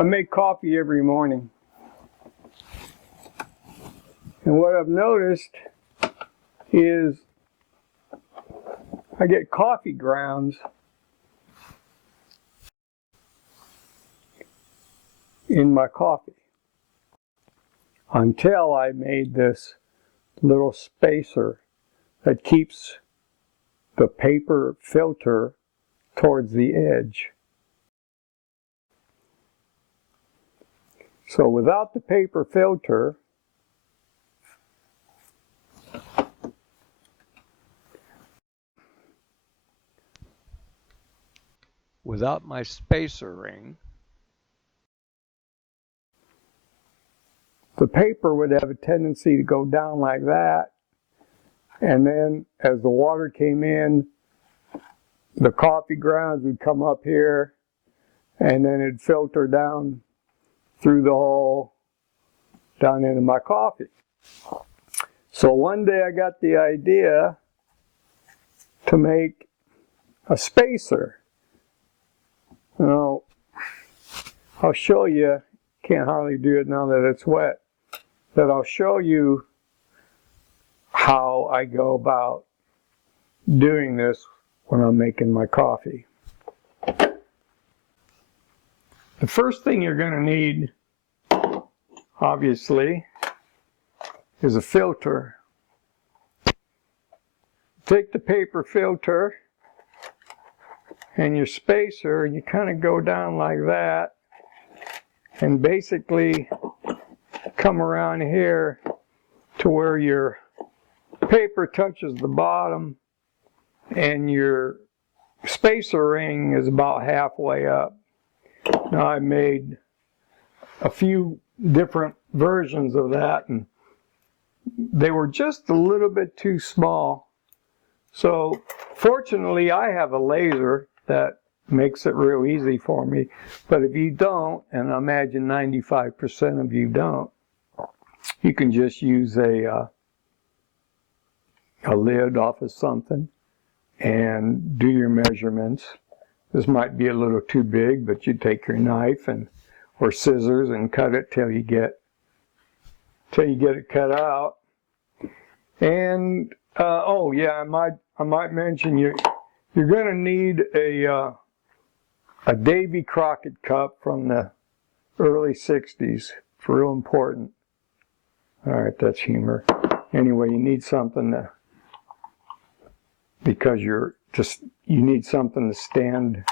I make coffee every morning. And what I've noticed is I get coffee grounds in my coffee until I made this little spacer that keeps the paper filter towards the edge. So without the paper filter, without my spacer ring, the paper would have a tendency to go down like that, and then as the water came in, the coffee grounds would come up here, and then it'd filter down through the hole down into my coffee. So one day I got the idea to make a spacer. Now, I'll show you, can't hardly do it now that it's wet, but I'll show you how I go about doing this when I'm making my coffee. The first thing you're going to need, obviously, is a filter. Take the paper filter and your spacer, and you kind of go down like that, and basically come around here to where your paper touches the bottom and your spacer ring is about halfway up. Now I made a few different versions of that, and they were just a little bit too small. So fortunately I have a laser that makes it real easy for me. But if you don't, and I imagine 95% of you don't, you can just use a lid off of something and do your measurements. This might be a little too big, but you take your knife or scissors and cut it till you get it cut out. And oh yeah, I might mention you're going to need a Davy Crockett cup from the early 60s. It's real important. All right, that's humor. Anyway, you need something because you need something to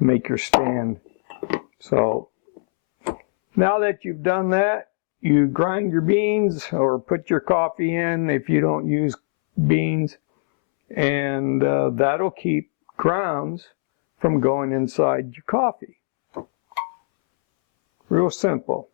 make your stand. So now that you've done that, you grind your beans or put your coffee in if you don't use beans, and that'll keep grounds from going inside your coffee. Real simple.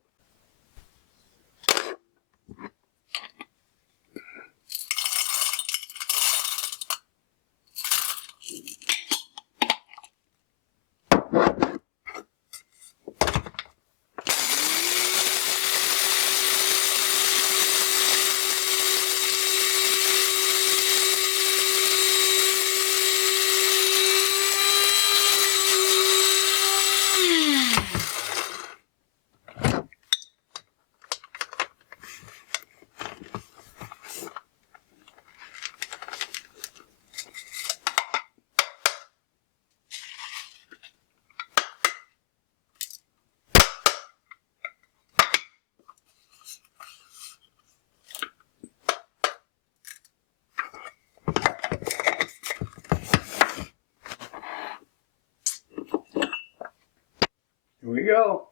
Here we go.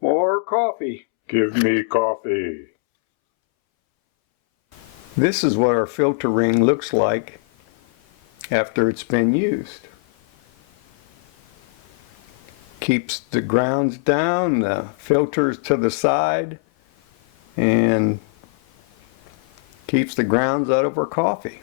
More coffee. Give me coffee. This is what our filter ring looks like after it's been used. Keeps the grounds down, the filters to the side, and keeps the grounds out of our coffee.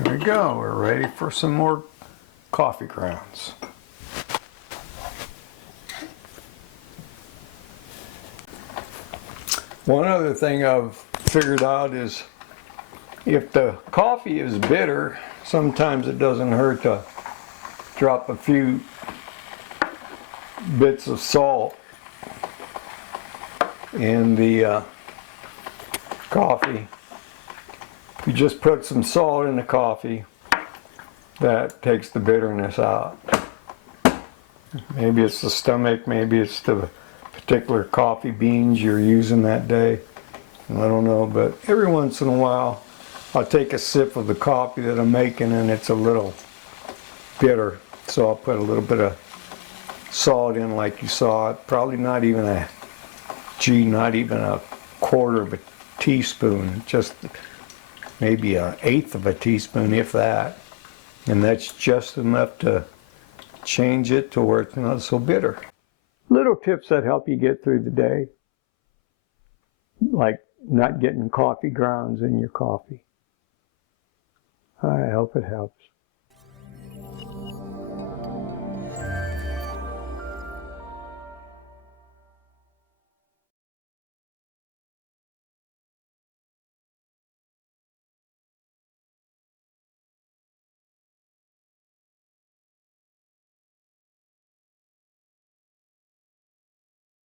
There we go. We're ready for some more coffee grounds. One other thing I've figured out is if the coffee is bitter, sometimes it doesn't hurt to drop a few bits of salt in the coffee. You just put some salt in the coffee, that takes the bitterness out. Maybe it's the stomach, maybe it's the particular coffee beans you're using that day. I don't know, but every once in a while I'll take a sip of the coffee that I'm making and it's a little bitter. So I'll put a little bit of salt in like you saw it. Probably not even a quarter of a teaspoon, just maybe 1/8 of a teaspoon, if that. And that's just enough to change it to where it's not so bitter. Little tips that help you get through the day, like not getting coffee grounds in your coffee. I hope it helps.